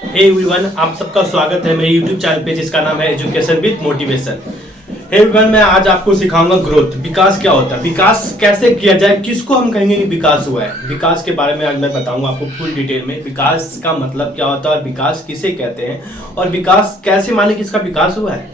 Hey everyone, आप सबका स्वागत है मेरे YouTube चैनल पे जिसका नाम है education with motivation. Hey everyone, मैं आज आपको सिखाऊंगा ग्रोथ। विकास क्या होता है, विकास कैसे किया जाए, किसको हम कहेंगे कि विकास हुआ है। विकास के बारे में आज मैं बताऊंगा आपको फुल डिटेल में। विकास का मतलब क्या होता है और विकास किसे कहते हैं और विकास कैसे माने कि इसका विकास हुआ है।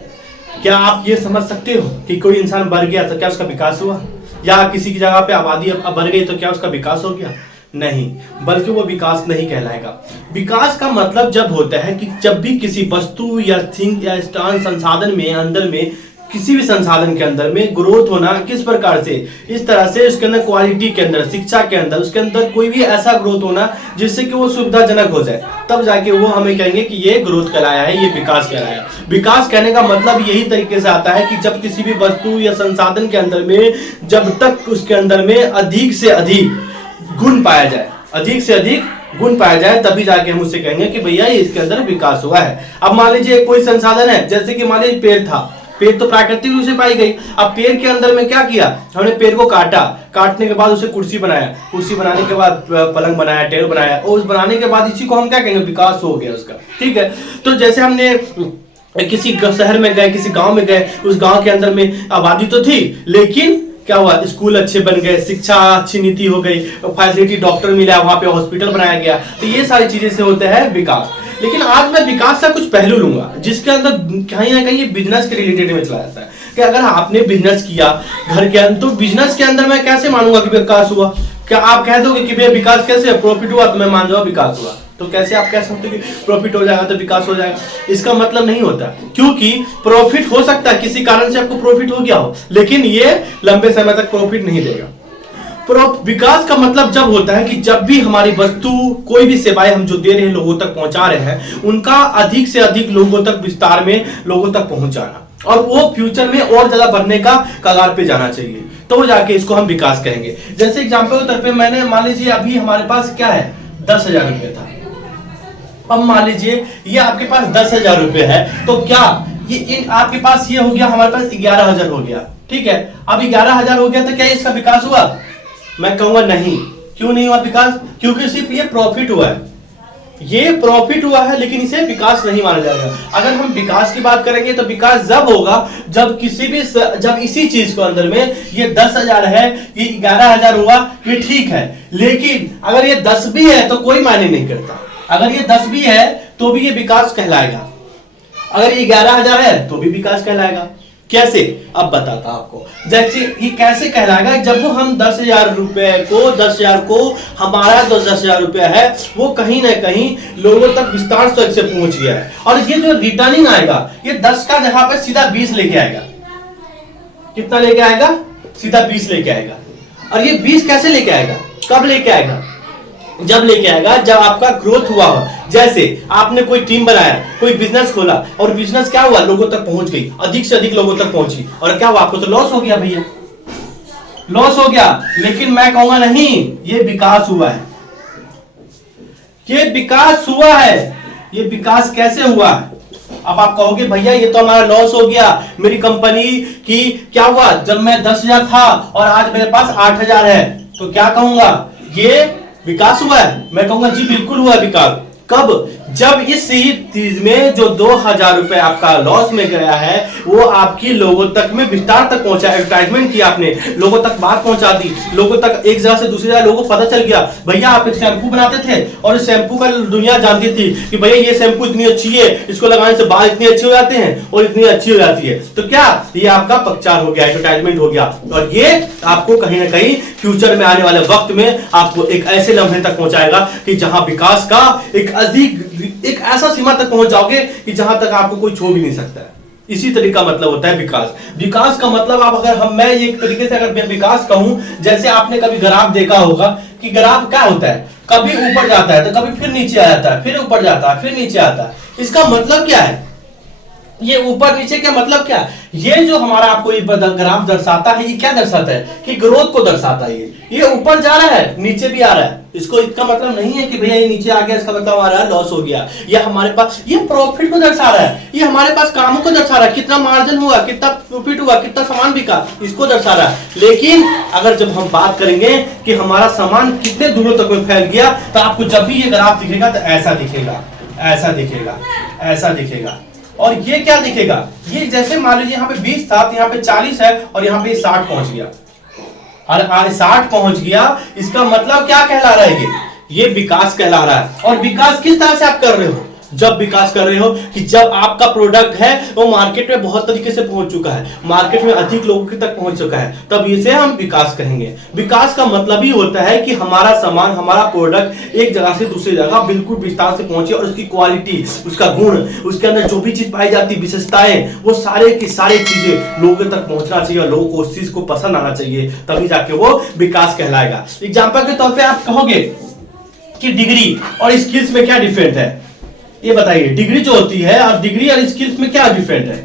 क्या आप ये समझ सकते हो कि कोई इंसान बढ़ गया तो क्या उसका विकास हुआ, या किसी की जगह पे आबादी अब बढ़ गई तो क्या उसका विकास हो गया? नहीं, बल्कि वो विकास नहीं कहलाएगा। विकास का मतलब जब होता है कि जब भी किसी वस्तु या थिंग या स्थान संसाधन में अंदर में किसी भी संसाधन के अंदर में ग्रोथ होना, किस प्रकार से, इस तरह से उसके अंदर क्वालिटी के अंदर, शिक्षा के अंदर, उसके अंदर कोई भी ऐसा ग्रोथ होना जिससे कि वो सुविधाजनक हो जाए, तब जाके वो हमें कहेंगे कि ये ग्रोथ कहलाया है, ये विकास कहलाया। विकास कहने का मतलब यही तरीके से आता है कि जब किसी भी वस्तु या संसाधन के अंदर में जब तक उसके अंदर में अधिक से अधिक गुण पाया जाए, अधिक से अधिक गुण पाया जाए, तभी जाके हम उससे कहेंगे कि भैया इसके अंदर विकास हुआ है। अब मान लीजिए कोई संसाधन है, जैसे कि मान लीजिए पेड़ था, पेड़ तो प्राकृतिक रूप से पाई गई। अब पेड़ के अंदर में क्या किया, हमने पेड़ को काटा, काटने के बाद उसे कुर्सी बनाया, कुर्सी बनाने के बाद पलंग बनाया, टेबल बनाया, और उस बनाने के बाद इसी को हम क्या कहेंगे, विकास हो गया उसका। ठीक है, तो जैसे हमने किसी शहर में गए, किसी गांव में गए, उस गांव के अंदर में आबादी तो थी, लेकिन क्या हुआ, स्कूल अच्छे बन गए, शिक्षा अच्छी नीति हो गई, फैसिलिटी, डॉक्टर मिला, वहां पे हॉस्पिटल बनाया गया, तो ये सारी चीजें से होते हैं विकास। लेकिन आज मैं विकास का कुछ पहलू लूंगा जिसके अंदर कहीं ना कहीं बिजनेस के रिलेटेड में चला जाता है कि अगर आपने बिजनेस किया घर के अंदर, तो बिजनेस के अंदर मैं कैसे मानूंगा कि विकास हुआ? क्या आप कह दोगे कि भैया विकास कैसे, प्रॉफिट हुआ तो मैं मान जाऊंगा विकास हुआ? तो कैसे आप कह सकते हो कि प्रॉफिट हो जाएगा तो विकास हो जाएगा? इसका मतलब नहीं होता, क्योंकि प्रॉफिट हो सकता है, किसी कारण से आपको प्रॉफिट हो गया हो, लेकिन ये लंबे समय तक प्रॉफिट नहीं देगा। विकास का मतलब जब होता है कि जब भी हमारी वस्तु, कोई भी सेवाएं हम जो दे रहे हैं, लोगों तक पहुंचा रहे हैं, उनका अधिक से अधिक लोगों तक विस्तार में लोगों तक पहुंचाना, और वो फ्यूचर में और ज्यादा बढ़ने का कगार पे जाना चाहिए, तो जाके इसको हम विकास कहेंगे। जैसे एग्जाम्पल के तौर पे मैंने मान लीजिए अभी हमारे पास क्या है, 10,000 रुपये था। अब मान लीजिए ये आपके पास 10,000 रुपये है, तो क्या ये आपके पास ये हो गया, हमारे पास 11,000 हो गया। ठीक है, अब 11,000 हो गया तो क्या इसका विकास हुआ? मैं कहूंगा नहीं। क्यों नहीं हुआ विकास? क्योंकि सिर्फ ये प्रॉफिट हुआ है, ये प्रॉफिट हुआ है, लेकिन इसे विकास नहीं माना जाएगा। अगर हम विकास की बात करेंगे तो विकास जब होगा जब किसी भी जब इसी चीज को अंदर में ये 10,000 है, ये 11,000 हुआ, ये ठीक है, लेकिन अगर ये 10 भी है तो कोई मायने नहीं करता। अगर ये 10 भी है तो भी ये विकास कहलाएगा, अगर ये 11,000 है तो भी विकास कहलाएगा। कैसे, अब बताता आपको। जैसे ये कैसे कहलाएगा, जब वो हम 10,000 रुपए को, 10,000 को, हमारा जो 10,000 रुपया है वो कहीं ना कहीं लोगों तक विस्तार से पहुंच गया है, और ये जो रिटर्निंग आएगा, ये 10 का जगह पे सीधा 20 लेके आएगा। कितना लेके आएगा? सीधा 20 लेके आएगा। और ये 20 कैसे लेके आएगा, कब लेके आएगा? जब लेके आएगा जब आपका ग्रोथ हुआ हो। जैसे आपने कोई टीम बनाया, कोई बिजनेस खोला, और बिजनेस क्या हुआ, लोगों तक पहुंच गई, अधिक से अधिक लोगों तक पहुंची, और क्या हुआ, आपको तो लॉस हो गया भैया, लॉस हो गया। लेकिन मैं कहूंगा नहीं, ये विकास हुआ है, ये विकास हुआ है। ये विकास कैसे हुआ? अब आप कहोगे भैया ये तो हमारा लॉस हो गया, मेरी कंपनी की क्या हुआ, जब मैं 10,000 था और आज मेरे पास 8,000 है, तो क्या कहूंगा, ये विकास हुआ है? मैं कहूंगा जी बिल्कुल हुआ विकास। कब? जब इस चीज में जो 2,000 रुपए आपका लॉस में गया है, वो आपकी लोगों तक में विस्तार तक पहुंचा, एडवर्टाइजमेंट किया आपने, लोगों तक बात पहुंचा दी, लोगों तक एक जगह से दूसरी जगह लोगों को पता चल गया, भैया आप एक शैम्पू बनाते थे और इस शैम्पू का दुनिया जानती थी कि भैया ये शैम्पू इतनी अच्छी है, इसको लगाने से बाल इतने अच्छे हो जाते हैं और इतनी अच्छी हो जाती है। तो क्या ये आपका प्रचार हो गया, एडवर्टाइजमेंट हो गया, और ये आपको कहीं ना कहीं फ्यूचर में आने वाले वक्त में आपको एक ऐसे लम्हे तक पहुंचाएगा कि जहां विकास का एक ऐसा सीमा तक पहुंच जाओगे कि जहां तक आपको कोई छू भी नहीं सकता है। इसी तरीका मतलब होता है विकास। विकास का मतलब आप अगर मैं एक तरीके से अगर विकास कहूं, जैसे आपने कभी ग्राफ देखा होगा कि ग्राफ क्या होता है, कभी ऊपर जाता है तो कभी फिर नीचे आ जाता है, फिर ऊपर जाता है, फिर नीचे आता है। इसका मतलब क्या है, ये ऊपर नीचे क्या मतलब क्या? ये जो हमारा आपको ये ग्राफ दर्शाता है, ये क्या दर्शाता है कि ग्रोथ को दर्शाता है। ये ऊपर जा रहा है, नीचे भी आ रहा है। इसको इसका मतलब नहीं है कि भैया ये नीचे आ गया इसका मतलब आ रहा है लॉस हो गया, या हमारे पास ये प्रॉफिट को दर्शा रहा है, ये हमारे पास कामों को दर्शा रहा है, कितना मार्जिन हुआ, कितना प्रॉफिट हुआ, कितना सामान बिका, इसको दर्शा रहा है। लेकिन अगर जब हम बात करेंगे कि हमारा सामान कितने दूरों तक में फैल गया, तो आपको जब भी ये ग्राफ दिखेगा तो ऐसा दिखेगा। ऐसा दिखेगा, ऐसा दिखेगा। और ये क्या दिखेगा, ये जैसे मान लीजिए यहाँ पे 20 था, यहाँ पे 40 है और यहाँ पे 60 पहुंच गया, और 60 पहुंच गया, इसका मतलब क्या कहला रहा है, ये विकास कहला रहा है। और विकास किस तरह से आप कर रहे हो, जब विकास कर रहे हो कि जब आपका प्रोडक्ट है वो मार्केट में बहुत तरीके से पहुंच चुका है, मार्केट में अधिक लोगों के तक पहुंच चुका है, तब इसे हम विकास कहेंगे। विकास का मतलब ही होता है कि हमारा सामान, हमारा प्रोडक्ट एक जगह से दूसरी जगह बिल्कुल विस्तार से पहुंचे और उसकी क्वालिटी, उसका गुण, उसके अंदर जो भी चीज पाई जाती है, विशेषताएं, वो सारे की सारी चीजें लोगों तक पहुंचना चाहिए और लोगों को उस चीज को पसंद आना चाहिए, तभी जाके वो विकास कहलाएगा। एग्जाम्पल के तौर पर आप कहोगे कि डिग्री और स्किल्स में क्या डिफरेंट है, ये बताइए। डिग्री जो होती है और डिग्री और स्किल्स में क्या डिफरेंट है?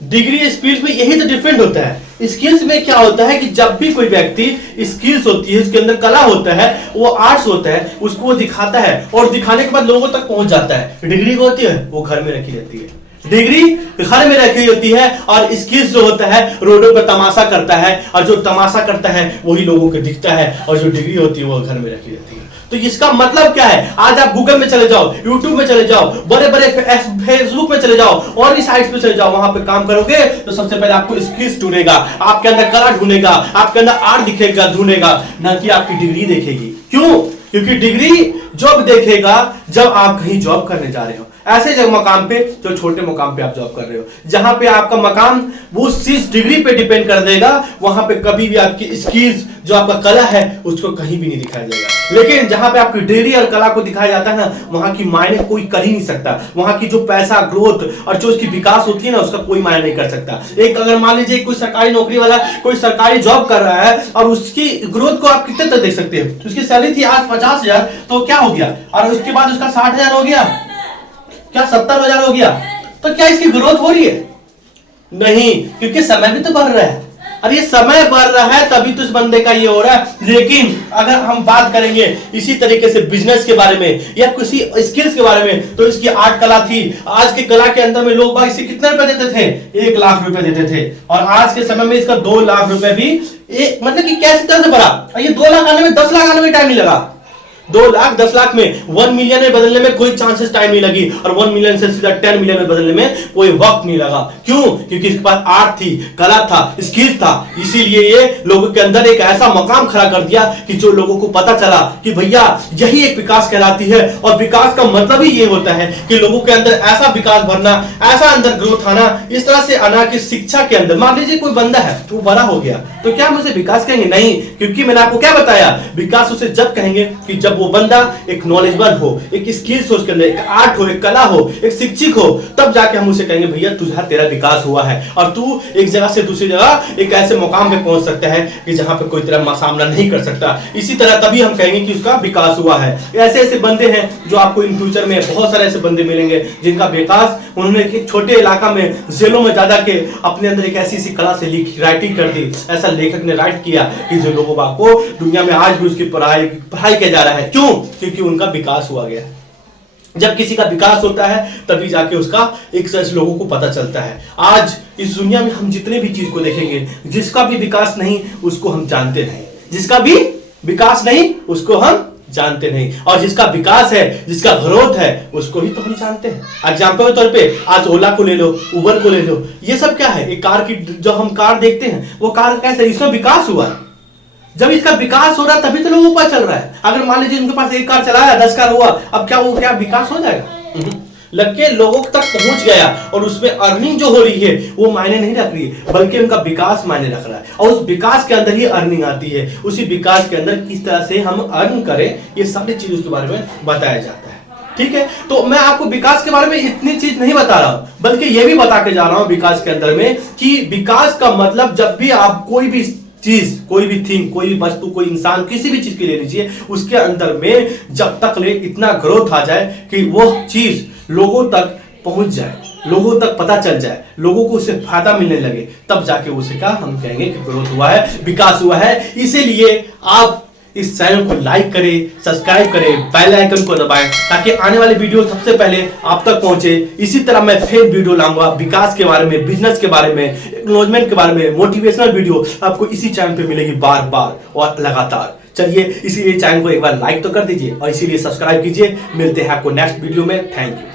डिग्री स्किल्स में यही तो डिफरेंट होता है। स्किल्स में क्या होता है कि जब भी कोई व्यक्ति, स्किल्स होती है, उसके अंदर कला होता है, वो आर्ट्स होता है, उसको वो दिखाता है और दिखाने के बाद लोगों तक पहुंच जाता है। डिग्री को होती है वो घर में रखी रहती है, डिग्री घर में रखी होती है, और स्किल्स जो होता है रोडों पर तमाशा करता है, और जो तमाशा करता है वही लोगों को दिखता है, और जो डिग्री होती है वो घर में रखी रहती है। तो इसका मतलब क्या है, आज आप गूगल में चले जाओ, यूट्यूब में चले जाओ, बड़े बड़े फेसबुक में चले जाओ और भी साइट्स पे चले जाओ, वहां पे काम करोगे तो सबसे पहले आपको स्किल्स ढूंढेगा, आपके अंदर कला ढूंढेगा, आपके अंदर आर्ट दिखेगा, ढूंढेगा, ना कि आपकी डिग्री देखेगी। क्यों? क्योंकि डिग्री जॉब देखेगा जब आप कहीं जॉब करने जा रहे हो, ऐसे जगह मकाम पे, जो छोटे मकाम पे आप जॉब कर रहे हो, जहां पे आपका मकाम वो उस डिग्री पे डिपेंड कर देगा, वहां पे कभी भी आपकी स्किल्स, जो आपका कला है, उसको कहीं भी नहीं दिखाया जाएगा। लेकिन जहां पे आपकी डिग्री और कला को दिखाया जाता है ना, वहां की मायने कोई कर ही नहीं सकता, वहां की जो पैसा, ग्रोथ और जो उसकी विकास होती है ना, उसका कोई मायने नहीं कर सकता। एक अगर मान लीजिए कोई सरकारी नौकरी वाला कोई सरकारी जॉब कर रहा है और उसकी ग्रोथ को आप कितने तक देख सकते हैं, उसकी सैलरी थी आज 50,000, तो क्या हो गया, और उसके बाद उसका 60,000 हो गया, क्या 70,000 हो गया, तो क्या इसकी ग्रोथ हो रही है? नहीं, क्योंकि समय भी तो बढ़ रहा है, और ये समय बढ़ रहा है तभी तो इस बंदे का ये हो रहा है। लेकिन अगर हम बात करेंगे इसी तरीके से बिजनेस के बारे में या किसी स्किल्स के बारे में, तो इसकी आर्ट कला थी, आज की कला के अंदर में लोग इसे कितने रुपए देते थे? 1 लाख रुपए देते थे, और आज के समय में इसका 2 लाख रुपए भी, मतलब कि कैसे तरह से बढ़ा। ये 2 लाख आने में 10 लाख आने में टाइम नहीं लगा, 2 लाख 10 लाख में 1 मिलियन में बदलने में कोई चांसेस टाइम नहीं लगी, और 1 मिलियन से सीधा 10 मिलियन में बदलने में कोई वक्त नहीं लगा। क्यों? क्योंकि इसके पास आर्ट थी, कला था, स्किल्स था, इसीलिए ये लोगों के अंदर एक ऐसा मकाम खड़ा कर दिया कि जो लोगों को पता चला कि भैया यही एक विकास कहलाती है। और विकास का मतलब ही ये होता है कि लोगों के अंदर ऐसा विकास भरना, ऐसा अंदर ग्रोथ आना, इस तरह से आना कि शिक्षा के अंदर, मान लीजिए कोई बंदा है वो बड़ा हो गया, तो क्या हम उसे विकास कहेंगे? नहीं, क्योंकि मैंने आपको क्या बताया, विकास उसे जब कहेंगे कि जब वो बंदा एक नॉलेजबल हो, एक स्किल्स हो, उसके अंदर एक आर्ट हो, एक कला हो, एक शिक्षित हो, तब जाके हम उसे कहेंगे भैया तुझा तेरा विकास हुआ है, और तू एक जगह से दूसरी जगह एक ऐसे मुकाम पे पहुंच सकता है कि जहां पे कोई तेरा सामना नहीं कर सकता। इसी तरह तभी हम कहेंगे कि उसका विकास हुआ है। ऐसे ऐसे बंदे हैं जो आपको इन फ्यूचर में बहुत सारे ऐसे बंदे मिलेंगे जिनका विकास, उन्होंने एक छोटे इलाका में जेलों में जा के अपने अंदर एक ऐसी कला से राइटिंग कर दी, ऐसा लेखक ने राइट किया कि जो लोगों को दुनिया में आज भी उसकी पढ़ाई किया जा रहा है। क्यों? क्योंकि उनका विकास हुआ गया। जब किसी का विकास होता है तभी जाके उसका एक से लोगों को पता चलता है। आज इस दुनिया में हम जितने भी चीज को देखेंगे, जिसका भी विकास नहीं उसको हम जानते नहीं, जिसका भी विकास नहीं उसको हम जानते नहीं, और जिसका विकास है, जिसका ग्रोथ है, उसको ही तो हम जानते हैं। एग्जाम्पल के तौर पे आज ओला को ले लो, उबर को ले लो, ये सब क्या है, एक कार की जो हम कार देखते हैं वो कार कैसे, इसका विकास हुआ है। जब इसका विकास हो रहा है तभी तो लोगों को पता चल रहा है। अगर मान लीजिए उनके पास एक कार चलाया, 10 कार हुआ, अब क्या वो क्या विकास हो जाएगा? लग के लोगों तक पहुंच गया, और उसमें अर्निंग जो हो रही है वो मायने नहीं रख रही है, बल्कि उनका विकास मायने रख रहा है, और उस विकास के अंदर ही अर्निंग आती है। उसी विकास के अंदर किस तरह से हम अर्न करें, ये सारी चीज उसके बारे में बताया जाता है। ठीक है, तो मैं आपको विकास के बारे में इतनी चीज नहीं बता रहा हूं, बल्कि ये भी बता के जा रहा हूं विकास के अंदर में कि विकास का मतलब जब भी आप कोई भी चीज, कोई भी थिंग, कोई भी वस्तु, कोई इंसान, किसी भी चीज के ले लीजिए, उसके अंदर में जब तक ले इतना ग्रोथ आ जाए कि वो चीज लोगों तक पहुंच जाए, लोगों तक पता चल जाए, लोगों को उससे फायदा मिलने लगे, तब जाके उसे क्या हम कहेंगे कि ग्रोथ हुआ है, विकास हुआ है। इसीलिए आप इस चैनल को लाइक करें, सब्सक्राइब करें, बेल आइकन को दबाएं, ताकि आने वाले वीडियो सबसे पहले आप तक पहुंचे। इसी तरह मैं फिर वीडियो लाऊंगा विकास के बारे में, बिजनेस के बारे में, एक्नॉलेजमेंट के बारे में, मोटिवेशनल वीडियो आपको इसी चैनल पे मिलेगी बार बार और लगातार। चलिए इसीलिए चैनल को एक बार लाइक तो कर दीजिए और इसीलिए सब्सक्राइब कीजिए। मिलते हैं आपको नेक्स्ट वीडियो में। Thank you.